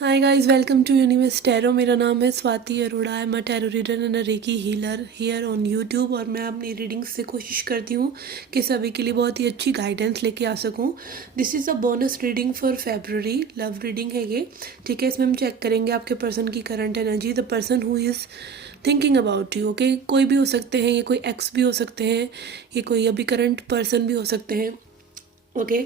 Hi guys, welcome to Universe Tarot. मेरा नाम है Swati Arora. I am a tarot reader and a reiki healer here on YouTube. और मैं अपनी रीडिंग्स से कोशिश करती हूँ कि सभी के लिए बहुत ही अच्छी गाइडेंस लेके आ सकूँ। This is a bonus reading for February, love reading है ये। ठीक है, इसमें हम चेक करेंगे आपके पर्सन की current energy, the person who is thinking about you. Okay, कोई भी हो सकते हैं, ये कोई एक्स भी हो सकते हैं, ये कोई अभी करंट पर्सन भी हो सकते हैं। ओके,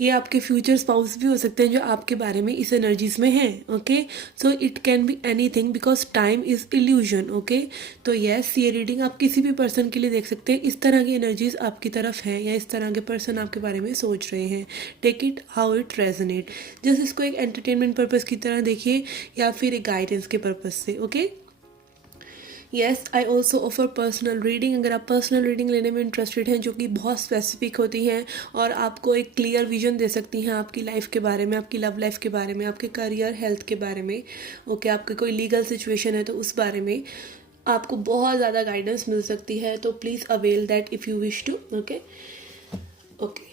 ये आपके फ्यूचर स्पाउस भी हो सकते हैं जो आपके बारे में इस एनर्जीज में हैं। Okay, so it can be anything because time is illusion. Okay, तो यस, ये रीडिंग आप किसी भी पर्सन के लिए देख सकते हैं। इस तरह की एनर्जीज आपकी तरफ हैं या इस तरह के पर्सन आपके बारे में सोच रहे हैं। Take it how it resonate. Just इसको एक एंटरटेनमेंट पर्पज़ की तरह देखिए या फिर एक गाइडेंस के पर्पज़ से। Okay, yes, I also offer personal reading. अगर आप पर्सनल रीडिंग लेने में इंटरेस्टेड हैं जो कि बहुत स्पेसिफिक होती हैं और आपको एक क्लियर विजन दे सकती हैं आपकी लाइफ के बारे में, आपकी लव लाइफ के बारे में, आपके करियर हेल्थ के बारे में। ओके, आपके कोई लीगल सिचुएशन है तो उस बारे में आपको बहुत ज़्यादा गाइडेंस मिल सकती है। तो please avail that if you wish to. Okay okay,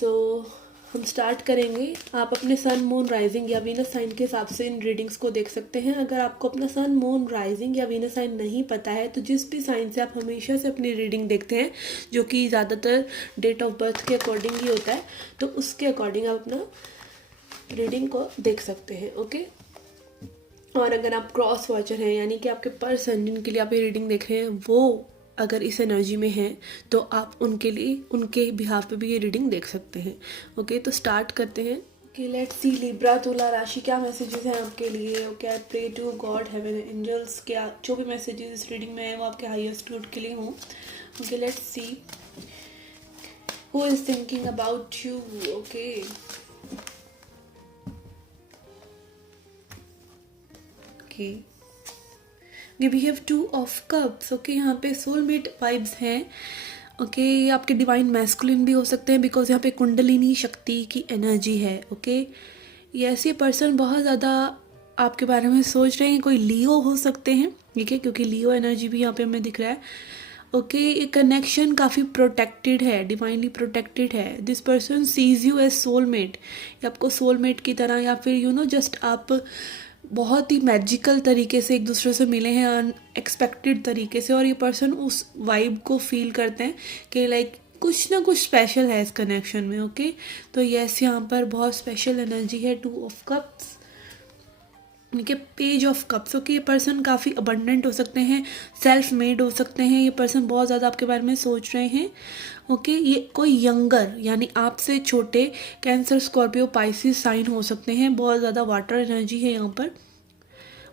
so हम स्टार्ट करेंगे। आप अपने सन मून राइजिंग या वीनस साइन के हिसाब से इन रीडिंग्स को देख सकते हैं। अगर आपको अपना सन मून राइजिंग या वीनस साइन नहीं पता है तो जिस भी साइन से आप हमेशा से अपनी रीडिंग देखते हैं, जो कि ज़्यादातर डेट ऑफ बर्थ के अकॉर्डिंग ही होता है, तो उसके अकॉर्डिंग आप अपना रीडिंग को देख सकते हैं। ओके, और अगर आप क्रॉस वॉचर हैं, यानी कि आपके पर्सन जिनके लिए आप ये रीडिंग देख रहे हैं वो अगर इस एनर्जी में हैं तो आप उनके लिए, उनके बिहाफ पे भी ये रीडिंग देख सकते हैं। ओके, तो स्टार्ट करते हैं कि लेट्स सी लिब्रा तुला राशि, क्या मैसेजेस हैं आपके लिए। Okay, I pray to God heaven angels, क्या जो भी मैसेजेस इस रीडिंग में है वो आपके हाईएस्ट गुड के लिए हों। Okay, let's see who is thinking about you. Okay, okay, we have two of cups. Okay, यहाँ पे सोलमेट वाइब्स हैं। ओके, ये आपके डिवाइन मैस्कुलिन भी हो सकते हैं बिकॉज यहाँ पे कुंडलिनी शक्ति की एनर्जी है। ओके, ये ऐसे पर्सन बहुत ज़्यादा आपके बारे में सोच रहे हैं। कोई लियो हो सकते हैं, ठीक है, क्योंकि लियो एनर्जी भी यहाँ पे हमें दिख रहा है। ओके, ये कनेक्शन काफ़ी प्रोटेक्टेड है, डिवाइनली प्रोटेक्टेड है। This person sees you as soulmate, या आपको सोलमेट की तरह, या फिर यू नो जस्ट आप बहुत ही मैजिकल तरीके से एक दूसरे से मिले हैं, अनएक्सपेक्टेड तरीके से, और ये पर्सन उस वाइब को फील करते हैं कि लाइक कुछ ना कुछ स्पेशल है इस कनेक्शन में। ओके, तो यस, यहाँ पर बहुत स्पेशल एनर्जी है। टू ऑफ कप्स, इनके पेज ऑफ कप्स। ओके, ये पर्सन काफ़ी अबंडेंट हो सकते हैं, सेल्फ मेड हो सकते हैं। ये पर्सन बहुत ज़्यादा आपके बारे में सोच रहे हैं। ओके, ये कोई यंगर यानी आपसे छोटे कैंसर, स्कॉर्पियो, पाइसिस साइन हो सकते हैं। बहुत ज़्यादा वाटर एनर्जी है यहाँ पर।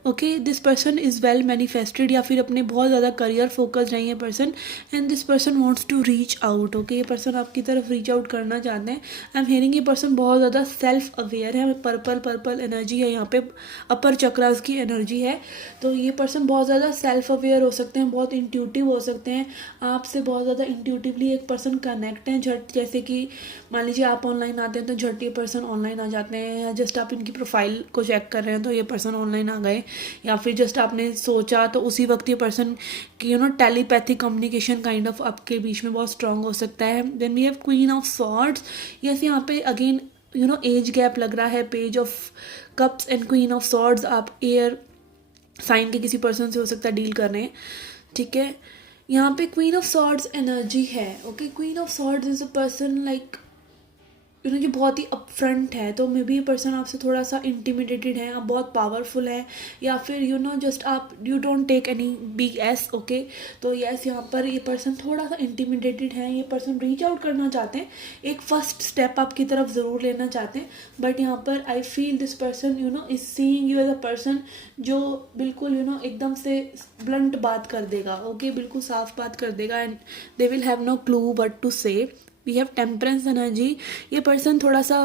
Okay, this person is well manifested, या फिर अपने बहुत ज़्यादा करियर फोकस्ड है ये person, and this person wants to reach out. Okay, ये पर्सन आपकी तरफ रीच आउट करना चाहते हैं। आई एम हियरिंग ये पर्सन बहुत ज़्यादा सेल्फ अवेयर है। पर्पल पर्पल एनर्जी है यहाँ पे, अपर चक्रास की एनर्जी है। तो ये पर्सन बहुत ज़्यादा सेल्फ अवेयर हो सकते हैं, बहुत इंट्यूटिव हो सकते हैं, आपसे बहुत ज़्यादा इंट्यूटिवली एक पर्सन कनेक्ट हैं। झट, जैसे कि मान लीजिए आप ऑनलाइन आते हैं तो झट ये पर्सन ऑनलाइन आ जाते हैं, या जस्ट आप इनकी प्रोफाइल को चेक कर रहे हैं तो ये पर्सन ऑनलाइन आ गए, या फिर जस्ट आपने सोचा तो उसी वक्त ये पर्सन की टेलीपैथिक कम्युनिकेशन काइंड ऑफ आपके बीच में बहुत स्ट्रांग हो सकता है। Then we have queen of swords. Yes, यहाँ पे अगेन एज गैप लग रहा है। Page of cups and queen of swords, आप एयर साइन के किसी पर्सन से हो सकता है डील कर रहे हैं। ठीक है, यहाँ पे क्वीन ऑफ सॉर्ड्स एनर्जी है। Okay, queen of swords is a person like जो बहुत ही अपफ्रंट है, तो मे बी ये पर्सन आपसे थोड़ा सा इंटिमिडेटेड है, आप बहुत पावरफुल है, या फिर जस्ट आप you don't take any big S. Okay, तो यस, यहाँ पर ये पर्सन थोड़ा सा इंटिमिडेटेड है। ये पर्सन रीच आउट करना चाहते हैं, एक फर्स्ट स्टेप आपकी तरफ ज़रूर लेना चाहते हैं, बट यहाँ पर I feel this person is seeing you as a person जो बिल्कुल एकदम से ब्लंट बात कर देगा। ओके, बिल्कुल साफ बात कर देगा, and they will have no clue what to say. We have temperance energy. ये पर्सन थोड़ा सा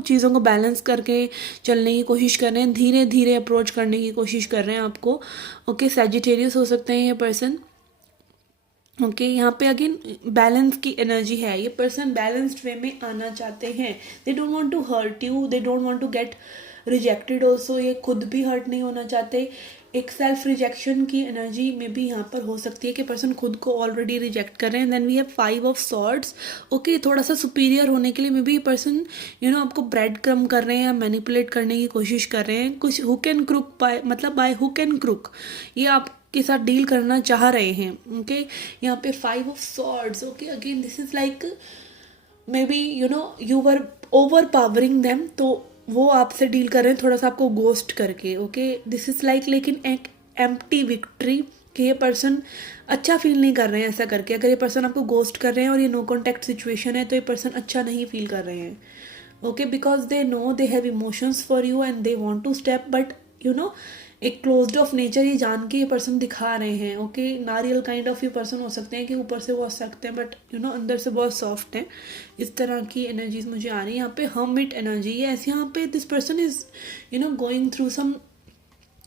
चीज़ों को बैलेंस करके चलने की कोशिश कर रहे हैं, धीरे धीरे अप्रोच करने की कोशिश कर रहे हैं आपको। ओके, सैजिटेरियस हो सकते हैं ये पर्सन। ओके, यहाँ पे अगेन बैलेंस की एनर्जी है। ये पर्सन बैलेंस्ड वे में आना चाहते हैं। They don't want to hurt you, they don't want to get rejected also, ये खुद भी हर्ट नहीं होना चाहते। एक सेल्फ रिजेक्शन की एनर्जी में भी यहाँ पर हो सकती है कि पर्सन खुद को ऑलरेडी रिजेक्ट कर रहे हैं। Then we have 5 of swords. Okay, थोड़ा सा सुपीरियर होने के लिए मे बी पर्सन आपको ब्रेड क्रम कर रहे हैं या मैनिपुलेट करने की कोशिश कर रहे हैं, कुछ हुक एंड क्रुक बाय, मतलब बाय हुक एंड क्रुक ये आपके साथ डील करना चाह रहे हैं। ओके, यहाँ पे 5 of swords. Okay, again this is like may be you were over powering them, तो वो आपसे डील कर रहे हैं थोड़ा सा आपको गोस्ट करके। ओके, दिस इज लाइक लेकिन एक एम्प्टी विक्ट्री कि ये पर्सन अच्छा फील नहीं कर रहे हैं ऐसा करके। अगर ये पर्सन आपको गोस्ट कर रहे हैं और ये नो कॉन्टैक्ट सिचुएशन है तो ये पर्सन अच्छा नहीं फील कर रहे हैं। Okay, because they know they have emotions for you and they want to step, but एक क्लोज्ड ऑफ नेचर ये जान के ये पर्सन दिखा रहे हैं। ओके, नारियल काइंड ऑफ ये पर्सन हो सकते हैं कि ऊपर से बहुत सख्त हैं बट अंदर से बहुत सॉफ्ट हैं। इस तरह की एनर्जीज मुझे आ रही है। यहाँ पे हर्मिट एनर्जी है ऐसे, यहाँ पे this person is going through some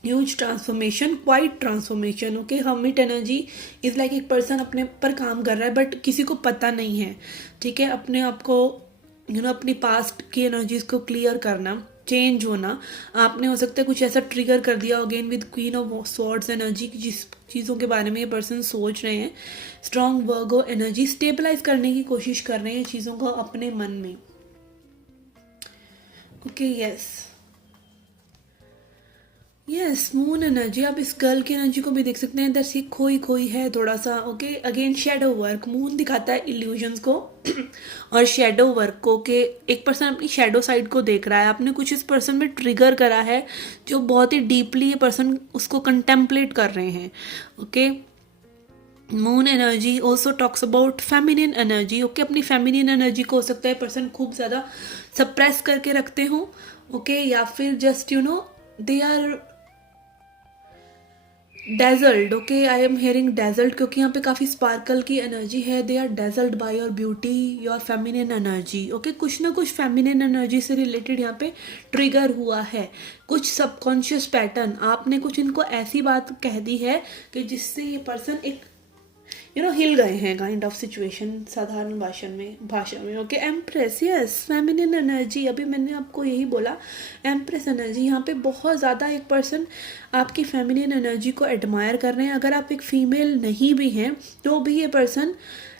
huge transformation, quite transformation. Okay, hermit energy is like एक पर्सन अपने पर काम कर रहा है बट किसी को पता नहीं है। ठीक है, अपने आप को अपनी पास्ट की एनर्जीज को क्लियर करना, चेंज होना। आपने हो सकता है कुछ ऐसा ट्रिगर कर दिया again with queen of swords energy, जिस चीज़ों के बारे में ये पर्सन सोच रहे हैं। स्ट्रॉन्ग वर्गो एनर्जी, स्टेबलाइज करने की कोशिश कर रहे हैं चीज़ों को अपने मन में। Okay, yes moon energy. आप इस गर्ल की एनर्जी को भी देख सकते हैं, इधर से खोई खोई है थोड़ा सा। Okay, again shadow work, moon दिखाता है इल्यूजन्स को और शेडो वर्क को, कि एक पर्सन अपनी शेडो साइड को देख रहा है। आपने कुछ इस पर्सन में ट्रिगर करा है जो बहुत ही डीपली ये पर्सन उसको कंटेम्पलेट कर रहे हैं। Okay, moon energy also talks about feminine energy. Okay, अपनी फेमिनिन एनर्जी को हो सकता है पर्सन खूब ज़्यादा सप्रेस करके रखते हो। ओके, या फिर just they are dazzled. Okay, I am hearing dazzled क्योंकि यहाँ पे काफ़ी स्पार्कल की एनर्जी है। They are dazzled by your beauty, your feminine energy. Okay, कुछ ना कुछ फेमिनिन एनर्जी से रिलेटेड यहाँ पे ट्रिगर हुआ है, कुछ सबकॉन्शियस पैटर्न। आपने कुछ इनको ऐसी बात कह दी है कि जिससे ये पर्सन एक हिल गए हैं काइंड ऑफ सिचुएशन, साधारण भाषा में। Okay, empress, yes feminine energy. अभी मैंने आपको यही बोला, एम्प्रेस एनर्जी। यहाँ पे बहुत ज़्यादा एक पर्सन आपकी फेमिनिन एनर्जी को एडमायर कर रहे हैं। अगर आप एक फीमेल नहीं भी हैं तो भी ये पर्सन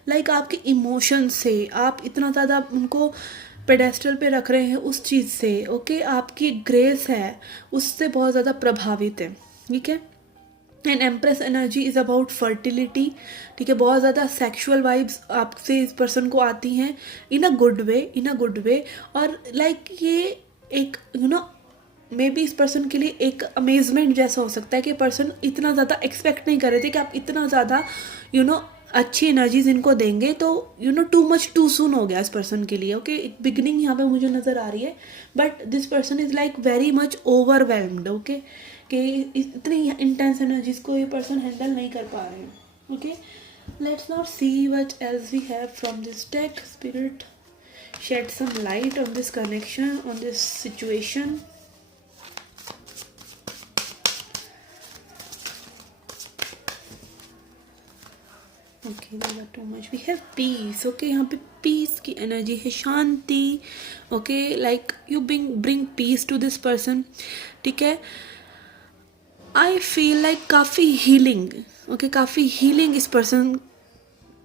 लाइक आपके इमोशन से, आप इतना ज़्यादा उनको पेडेस्टल पे रख रहे हैं उस चीज़ से। ओके, आपकी ग्रेस है उससे बहुत ज़्यादा प्रभावित है। ठीक है, and empress energy is about fertility. ठीक है, बहुत ज़्यादा सेक्सुअल वाइब्स आपसे इस पर्सन को आती हैं इन अ गुड वे। और लाइक ये एक मे बी इस पर्सन के लिए एक अमेजमेंट जैसा हो सकता है कि पर्सन इतना ज़्यादा एक्सपेक्ट नहीं कर रहे थे कि आप इतना ज़्यादा अच्छी एनर्जीज इनको देंगे, तो टू मच टू सून हो गया इस पर्सन के लिए। ओके, एक बिगनिंग यहाँ पे मुझे नज़र आ रही है but this person is like very much overwhelmed. Okay, कि इतनी इंटेंस एनर्जीज को ये पर्सन हैंडल नहीं कर पा रहे हैं। Okay, let's not see what else we have from this deck. Spirit shed some light on this connection, on this situation. Okay, too much. We have peace. Okay, यहाँ पे peace की energy है, शांति। Okay, like you bring peace to this person. ठीक है, I feel like काफ़ी healing. Okay, काफ़ी healing इस पर्सन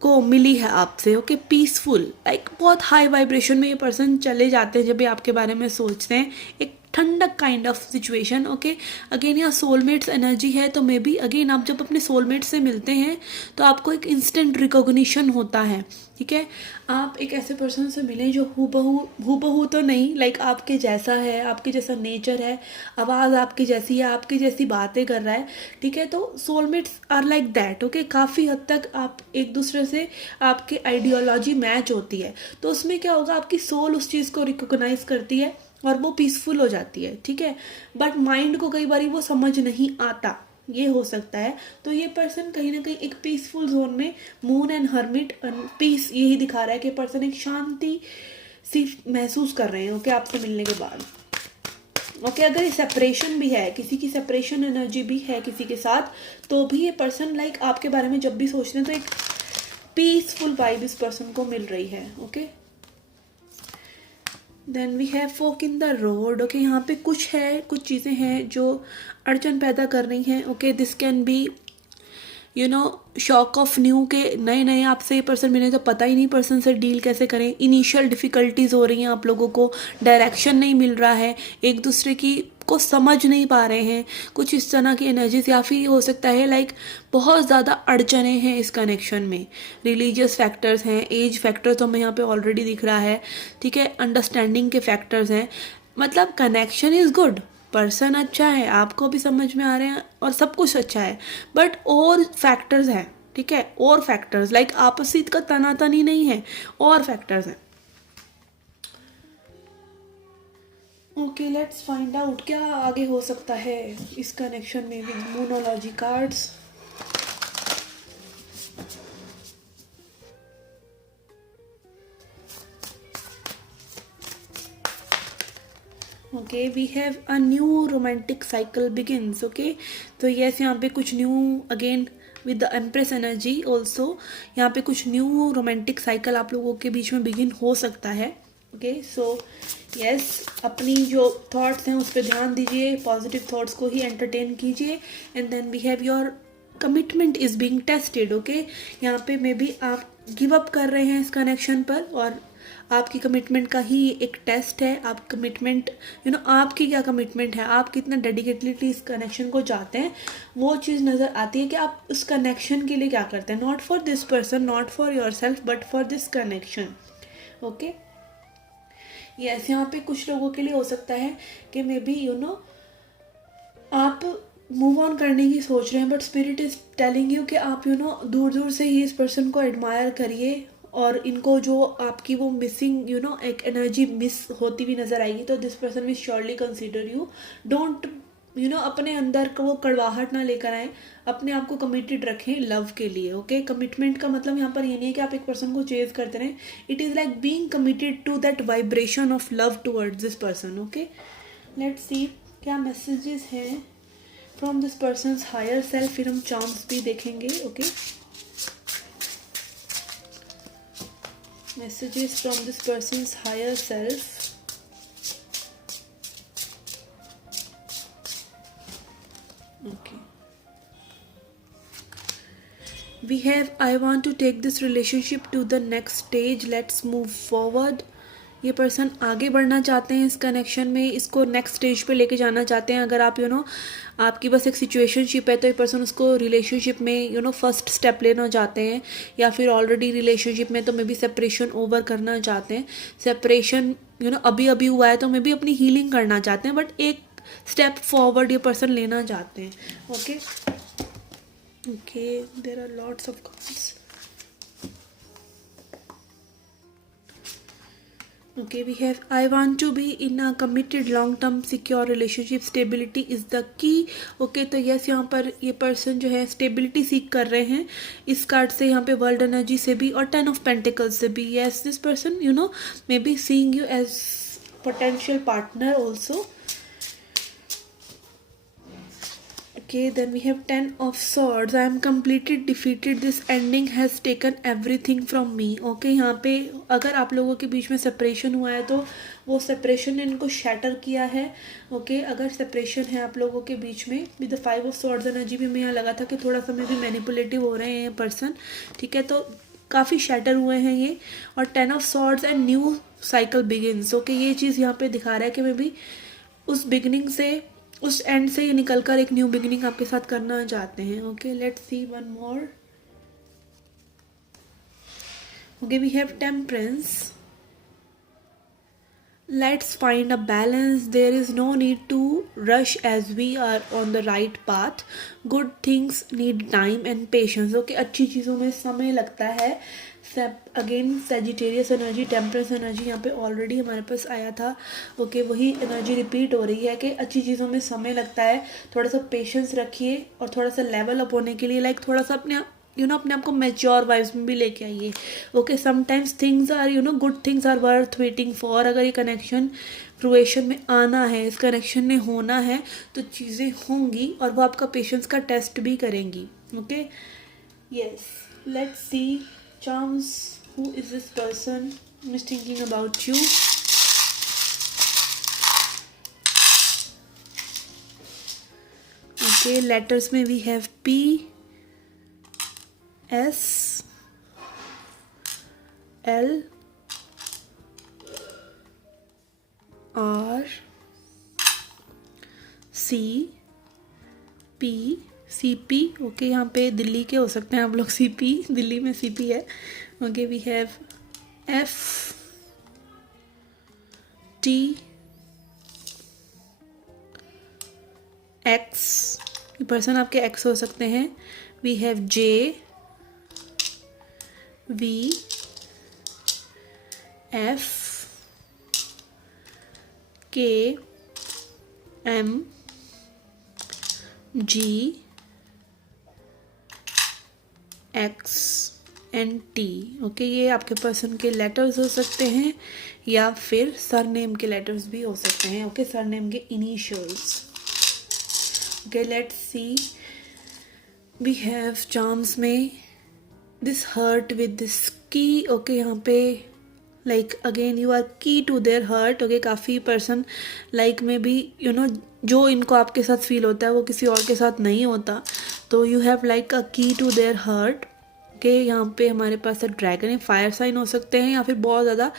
को मिली है आपसे। ओके, पीसफुल, लाइक बहुत हाई वाइब्रेशन में ये पर्सन चले जाते हैं जब ये आपके बारे में सोचते हैं। एक ठंडक kind of situation. Okay, again यहाँ सोलमेट्स एनर्जी है, तो मे बी अगेन आप जब अपने सोलमेट से मिलते हैं तो आपको एक इंस्टेंट रिकॉग्निशन होता है। ठीक है, आप एक ऐसे पर्सन से मिलें जो हूबहू तो नहीं, लाइक आपके जैसा है, आपके जैसा नेचर है, आवाज़ आपकी जैसी है, आपकी जैसी बातें कर रहा है। ठीक है, तो soulmates are like that. Okay, काफ़ी हद तक आप एक दूसरे से, आपके आइडियोलॉजी मैच होती है, तो उसमें क्या होगा, आपकी सोल उस चीज़ को रिकॉग्नाइज करती है और वो पीसफुल हो जाती है। ठीक है, बट माइंड को कई बार वो समझ नहीं आता, ये हो सकता है। तो ये पर्सन कहीं ना कहीं एक पीसफुल जोन में, मून एंड हर्मिट पीस यही दिखा रहा है कि पर्सन एक शांति सी महसूस कर रहे हैं। ओके, आपसे मिलने के बाद। ओके, अगर ये सेपरेशन भी है, किसी की सेपरेशन एनर्जी भी है किसी के साथ, तो भी ये पर्सन लाइक आपके बारे में जब भी सोच रहे हैं तो एक पीसफुल वाइब इस पर्सन को मिल रही है। Okay, then we have fork in the road. Okay, यहाँ पे कुछ है, कुछ चीज़ें हैं जो अड़चन पैदा कर रही हैं। Okay, this can be shock of new के नए नए आपसे ये पर्सन मिले तो पता ही नहीं पर्सन से डील कैसे करें। इनिशियल डिफ़िकल्टीज़ हो रही हैं आप लोगों को, डायरेक्शन नहीं मिल रहा है, एक दूसरे की को समझ नहीं पा रहे हैं, कुछ इस तरह की एनर्जीज। या फिर हो सकता है लाइक बहुत ज़्यादा अड़चने हैं इस कनेक्शन में। रिलीजियस फैक्टर्स हैं, एज फैक्टर तो हमें यहाँ पे ऑलरेडी दिख रहा है, ठीक है। अंडरस्टैंडिंग के फैक्टर्स हैं, मतलब कनेक्शन इज़ गुड, पर्सन अच्छा है, आपको भी समझ में आ रहे हैं और सब कुछ अच्छा है, बट और फैक्टर्स हैं, ठीक है। और फैक्टर्स लाइक आपसी का तनातनी नहीं है, और फैक्टर्स हैं। ओके, लेट्स फाइंड आउट क्या आगे हो सकता है इस कनेक्शन में with Moonology cards. Okay, we have a new romantic cycle begins. Okay, तो यस यहाँ पे कुछ new again with the empress energy also, यहाँ पे कुछ न्यू रोमांटिक साइकिल आप लोगों के बीच में बिगिन हो सकता है। ओके, सो यस, अपनी जो थॉट्स हैं उस पर ध्यान दीजिए, पॉजिटिव थॉट्स को ही एंटरटेन कीजिए। And then we have your commitment is being tested. Okay, यहाँ पे मे बी आप गिव अप कर रहे हैं इस कनेक्शन पर, और आपकी कमिटमेंट का ही एक टेस्ट है। आप कमिटमेंट आपकी क्या कमिटमेंट है, आप कितना डेडिकेटली इस कनेक्शन को चाहते हैं, वो चीज़ नज़र आती है कि आप उस कनेक्शन के लिए क्या करते हैं। Not for this person, not for your self, but for this connection. Okay, yes, यहाँ पे कुछ लोगों के लिए हो सकता है कि मे बी आप मूव ऑन करने की सोच रहे हैं, but spirit is telling you कि आप दूर दूर से ही इस पर्सन को एडमायर करिए, और इनको जो आपकी वो मिसिंग एक एनर्जी मिस होती हुई नजर आएगी, तो this person will surely consider you. Don't अपने अंदर को वो कड़वाहट ना लेकर आए, अपने आप को कमिटेड रखें लव के लिए। ओके, कमिटमेंट का मतलब यहाँ पर ये नहीं है कि आप एक पर्सन को चेज करते रहें, it is like being committed to that vibration of love towards this person. Okay, let's see क्या मैसेजेस हैं from this person higher self, फिर हम चार्म्स भी देखेंगे। Okay, messages from this person's higher self. Okay, we have I want to take this relationship to the next stage, let's move forward. ये person आगे बढ़ना चाहते हैं इस कनेक्शन में, इसको नेक्स्ट स्टेज पे लेके जाना चाहते हैं। अगर आप आपकी बस एक सिचुएशनशिप है तो ये पर्सन उसको रिलेशनशिप में फर्स्ट स्टेप लेना चाहते हैं, या फिर ऑलरेडी रिलेशनशिप में तो मे बी सेपरेशन ओवर करना चाहते हैं। सेपरेशन अभी अभी हुआ है तो मे बी अपनी हीलिंग करना चाहते हैं, बट एक स्टेप फॉरवर्ड ये पर्सन लेना चाहते हैं। Okay okay, there are lots of cards. Okay, we have I want to be in a committed long-term secure relationship, stability is the key. Okay, तो यस यहाँ पर ये पर्सन जो है स्टेबिलिटी सीख कर रहे हैं इस कार्ड से, यहाँ पे वर्ल्ड एनर्जी से भी और 10 ऑफ पेंटिकल्स से भी। Yes, this person may be seeing you as potential partner also. Okay, then we have 10 of swords. I am completely defeated. This ending has taken everything from me. Okay, यहाँ पे अगर आप लोगों के बीच में separation हुआ है तो वो सेपरेशन ने इनको शैटर किया है। ओके, अगर सेपरेशन है आप लोगों के बीच में with the 5 of swords energy भी, मैं यहाँ लगा था कि थोड़ा सा मे भी मैनिपुलेटिव हो रहे हैं ये पर्सन, ठीक है, तो काफ़ी शैटर हुए हैं ये। और 10 of swords and new cycle begins. Okay, ये चीज़ यहाँ पे दिखा रहा है कि मे बी उस बिगिनिंग से, उस एंड से ये निकलकर एक न्यू बिगिनिंग आपके साथ करना चाहते हैं। Okay, let's see one more. Okay, we have temperance. Let's find a balance. There is no need to rush as we are on the right path. Good things need time and patience. Okay, अच्छी चीज़ों में समय लगता है। Again Sagittarius energy, temperance energy यहाँ पे already हमारे पास आया था। ओके, वही एनर्जी रिपीट हो रही है कि अच्छी चीज़ों में समय लगता है, थोड़ा सा पेशेंस रखिए और थोड़ा सा लेवल अप होने के लिए लाइक थोड़ा सा अपने अपने आप को मैच्योर वाइब्स में भी लेके आइए। Okay, sometimes things are good things are worth waiting for. अगर ये कनेक्शन फ्रूएशन में आना है, इस कनेक्शन में होना है, तो चीज़ें होंगी और वो आपका पेशेंस का टेस्ट भी करेंगी। Okay, yes, let's see charms, who is this person who is thinking about you? Okay letters में we have P, S, L, R, C, P, CP। Okay यहाँ पे दिल्ली के हो सकते हैं आप लोग, CP दिल्ली में CP है। Okay we have F, T, X, ये पर्सन आपके X हो सकते हैं। We have J, V, F, K, M, G, X and T। Okay ये आपके पर्सन के लेटर्स हो सकते हैं या फिर सरनेम के लेटर्स भी हो सकते हैं। ओके सरनेम के initials. Okay let's see, we have charms में this heart with this key. Okay यहाँ पे like again you are key to their heart. Okay काफ़ी पर्सन लाइक में भी यू नो जो इनको आपके साथ फील होता है वो किसी और के साथ नहीं होता, तो यू हैव लाइक अ की टू देयर हर्ट। ओके यहाँ पे हमारे पास ड्रैगन है, फायर साइन हो सकते हैं या फिर बहुत ज़्यादा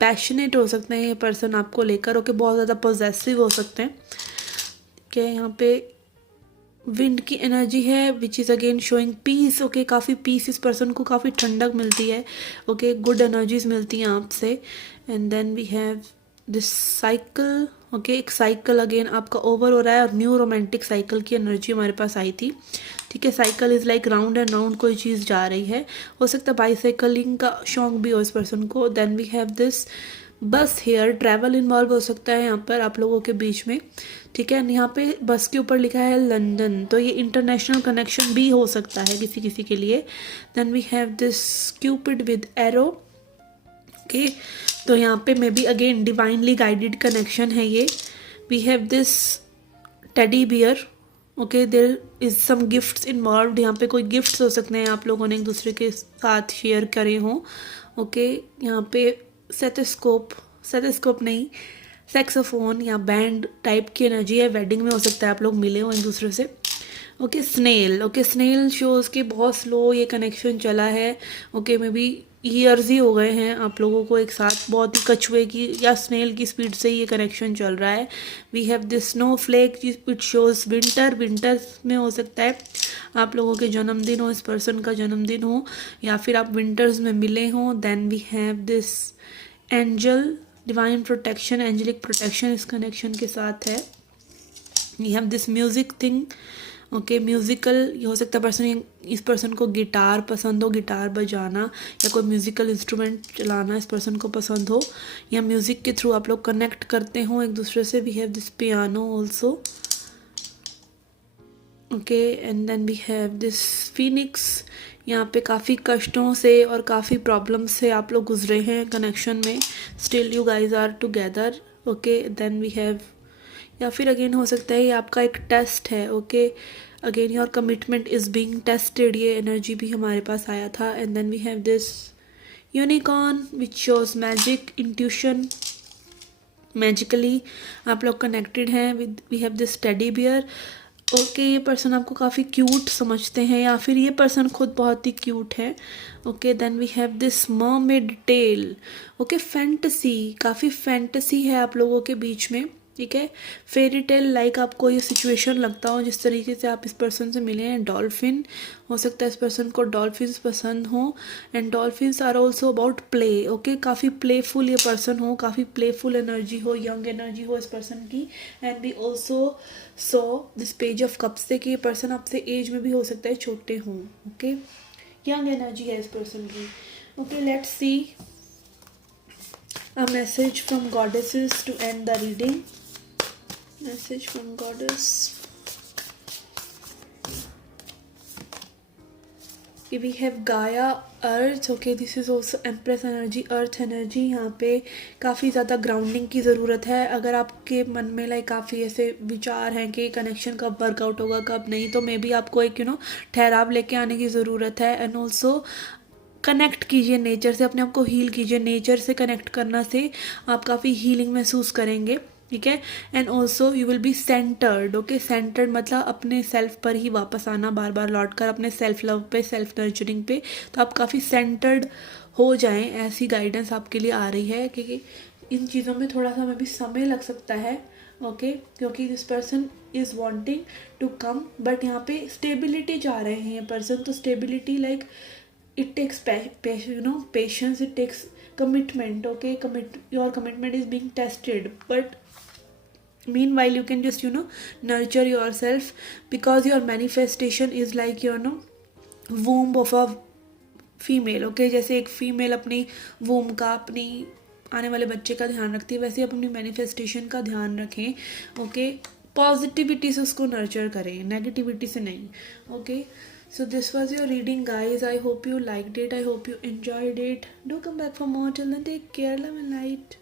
पैशनेट हो सकते हैं ये पर्सन आपको लेकर। ओके बहुत ज़्यादा पॉजेसिव हो सकते हैं। ओके यहाँ पे विंड की एनर्जी है which is again showing peace. Okay काफ़ी पीस, इस पर्सन को काफ़ी ठंडक मिलती है। ओके गुड एनर्जीज मिलती हैं आपसे। And then we have this cycle. Okay एक साइकिल अगेन आपका ओवर हो रहा है और न्यू रोमांटिक साइकिल की एनर्जी हमारे पास आई थी। ठीक है cycle is like round and round कोई चीज़ जा रही है, हो सकता है बाईसाइकिलिंग का शौक भी हो इस पर्सन को। देन वी हैव दिस बस हेयर, ट्रैवल इन्वॉल्व हो सकता है यहाँ पर आप लोगों के बीच में। ठीक है यहाँ पे बस के ऊपर लिखा है लंदन, तो ये इंटरनेशनल कनेक्शन भी हो सकता है किसी किसी के लिए। Then we have this cupid with arrow. Okay तो यहाँ पे maybe again divinely guided connection है ये। We have this teddy bear. Okay there is some gifts involve, यहाँ पे कोई गिफ्ट्स हो सकते हैं आप लोगों ने एक दूसरे के साथ शेयर करे हों। ओके यहाँ पे सेथोस्कोप नहीं, सैक्सोफोन या बैंड टाइप की एनर्जी है, वेडिंग में हो सकता है आप लोग मिले हो एक दूसरे से। Okay snail. Okay snail shows के बहुत स्लो ये कनेक्शन चला है। ओके मे बी ईयर्स ही हो गए हैं आप लोगों को एक साथ, बहुत ही कछुए की या स्नेल की स्पीड से ये कनेक्शन चल रहा है। We have this snowflake which shows winter. Winter में हो सकता है आप लोगों के जन्मदिन हो, इस पर्सन का जन्मदिन हो या फिर आप विंटर्स में मिले हों। Then we have this angel, divine protection, angelic protection इस कनेक्शन के साथ है। We have this music thing. Okay musical, ये हो सकता है इस पर्सन को गिटार पसंद हो, गिटार बजाना या कोई म्यूजिकल इंस्ट्रूमेंट चलाना इस पर्सन को पसंद हो, या म्यूजिक के थ्रू आप लोग कनेक्ट करते हो एक दूसरे से। We have this piano also. Okay and then we have this phoenix. यहाँ पे काफ़ी कष्टों से और काफ़ी प्रॉब्लम से आप लोग गुजरे हैं कनेक्शन में, still you guys are together. Okay then we have, या फिर अगेन हो सकता है ये आपका एक टेस्ट है। Okay again your commitment is being tested, ये एनर्जी भी हमारे पास आया था। And then we have this unicorn which shows magic, intuition, magically आप लोग कनेक्टेड हैं with. We have this teddy bear. Okay ये पर्सन आपको काफ़ी क्यूट समझते हैं या फिर ये पर्सन खुद बहुत ही क्यूट है। Okay then we have this mermaid tail. Okay fantasy, काफ़ी फैंटेसी है आप लोगों के बीच में। ठीक है फेरी टेल लाइक आपको ये सिचुएशन लगता हो जिस तरीके से आप इस पर्सन से मिले हैं। डॉल्फिन, हो सकता है इस पर्सन को डॉल्फिन्स पसंद हो and dolphins are also about play. Okay काफ़ी प्लेफुल ये पर्सन हो, काफ़ी प्लेफुल एनर्जी हो, यंग एनर्जी हो इस पर्सन की। And we also saw this page of cups से कि ये पर्सन आपसे एज में भी हो सकता है छोटे हों। ओके यंग एनर्जी है इस पर्सन की। Okay let's C a message from goddesses to end the reading. Message from goddess. We have Gaia, Earth. Okay, this is also Empress energy, Earth energy. यहाँ पे काफ़ी ज़्यादा ग्राउंडिंग की ज़रूरत है। अगर आपके मन में लाइक काफ़ी ऐसे विचार हैं कि कनेक्शन कब वर्कआउट होगा कब नहीं, तो मे बी आपको एक ठहराव लेके आने की ज़रूरत है। एंड ऑल्सो कनेक्ट कीजिए नेचर से, अपने आप को हील कीजिए। नेचर से कनेक्ट करना से आप काफ़ी हीलिंग महसूस करेंगे। ठीक है। And also you will be centred, okay. Centred मतलब अपने सेल्फ पर ही वापस आना, बार बार लौट कर अपने सेल्फ लव पे, सेल्फ नर्चरिंग पे। तो आप काफ़ी सेंटर्ड हो जाएं, ऐसी गाइडेंस आपके लिए आ रही है, क्योंकि इन चीज़ों में थोड़ा सा में भी समय लग सकता है, ओके। क्योंकि this person is wanting to come, but यहाँ पे स्टेबिलिटी चाह रहे हैं ये पर्सन। तो stability like it takes patience, it takes commitment, okay। Your commitment is being tested, but meanwhile you can just nurture yourself, because your manifestation is like womb of a female, okay. जैसे एक female अपनी वूम का, अपनी आने वाले बच्चे का ध्यान रखती है, वैसे आप अपनी मैनिफेस्टेशन का ध्यान रखें, ओके। पॉजिटिविटी से उसको नर्चर करें, नेगेटिविटी से नहीं, okay. So this was your reading, guys. I hope you liked it. I hope you enjoyed it. Do come back for more. Till then, take care. Love and light.